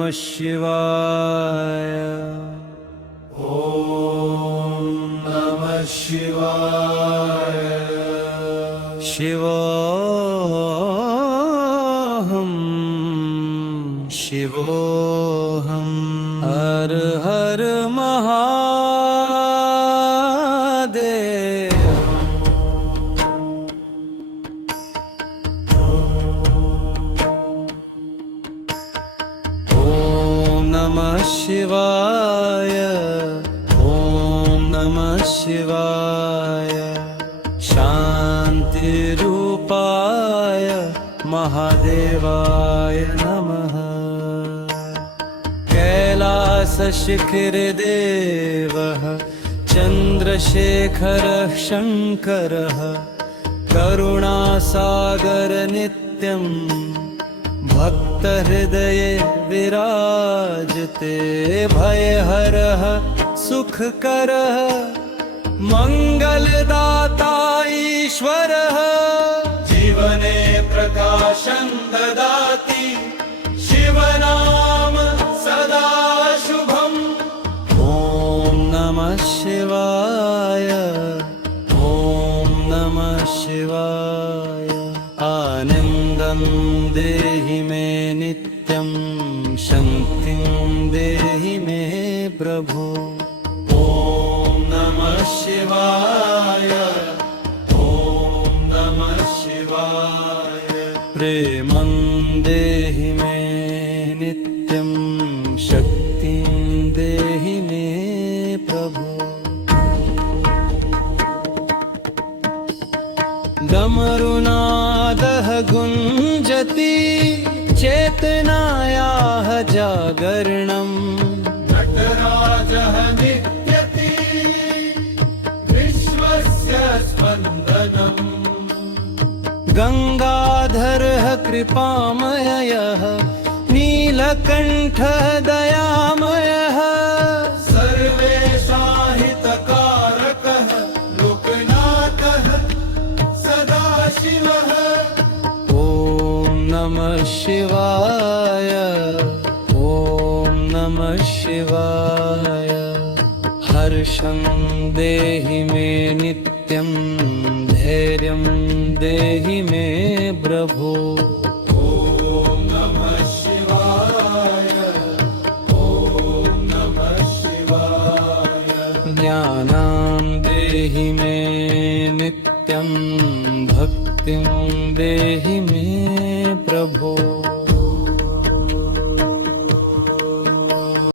नमः शिवाय। ॐ नमः शिवाय। शिवोऽहं शिवोऽहं हर हर महादेव। ॐ नमः शिवाय। ॐ नमः शिवाय। शान्तिरूपाय महादेवाय नमः। कैलासशिखरदेवः चन्द्रशेखरः शङ्करः करुणासागर नित्यं भक्तहृदये विराजते। भयहरः सुखकरः मंगलदाता ईश्वरः जीवने प्रकाशं ददाति शिवनाम सदा शुभम्। ॐ नमः शिवाय। ॐ नमः शिवाय। आनन्दं देहि मे नित्यं शक्तिं देहि मे प्रभो। ॐ नमः शिवाय। ॐ नमः शिवाय। प्रेमं देहि मे नित्यं शक्तिं देहि मे प्रभो। डमरुनादः गुञ्जति चेतनायाः जागरणम्। नटराजः नित्यति विश्वस्य स्पन्दनम्। गंगाधरः कृपामयः नीलकण्ठः दयामयः। सर्वेषां हितकारकः लोकनाथः सदाशिवः। ॐ नमः शिवाय। ॐ नमः शिवाय। हर्षं देहि मे नित्यं धैर्यं देहि मे प्रभो। ॐ नमः शिवाय। ॐ नमः शिवाय। ज्ञानं देहि मे नित्यं भक्तिं देहि मे प्रभो।